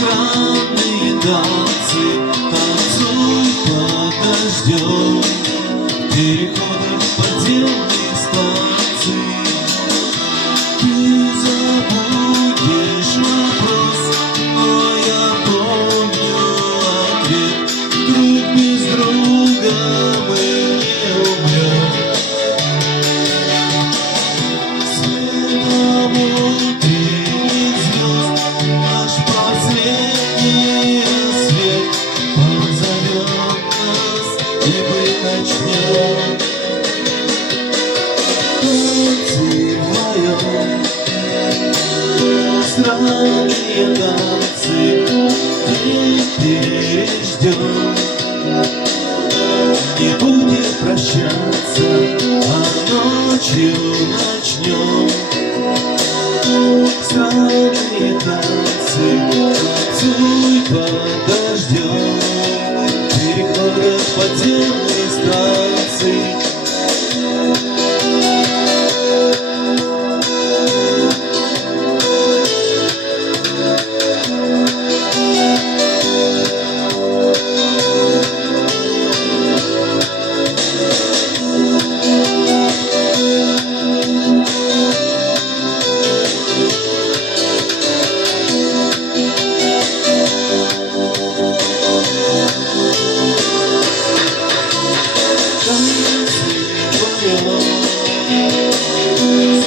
Странные танцы, танцуй под дождем, переходах подземных станций. Ты забудешь вопрос, но я помню ответ. Друг без друга мы не умрем. Светом утренних звезд наш последний рассвет позовет нас, и мы начнем танцы вдвоем. Странные танцы теперь ждем. Не будем прощаться, а ночью начнем. Странные танцы, танцуй под дождем, в переходах подземных станций.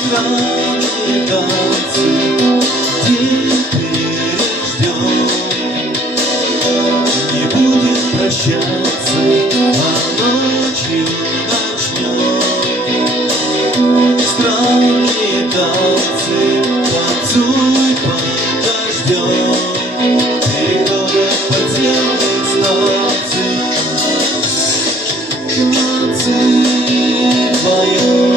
Странные танцы теперь ждем. Не будем прощаться, а ночью начнем. Странные танцы, танцуй под дождем, в переходах подземных станций. Танцы вдвоем.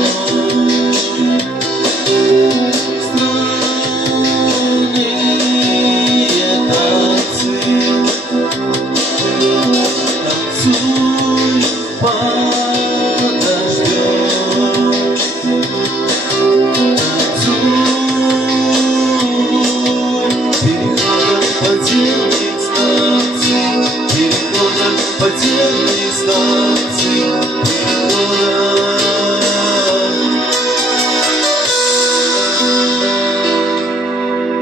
Подземных станций, переходах подземных.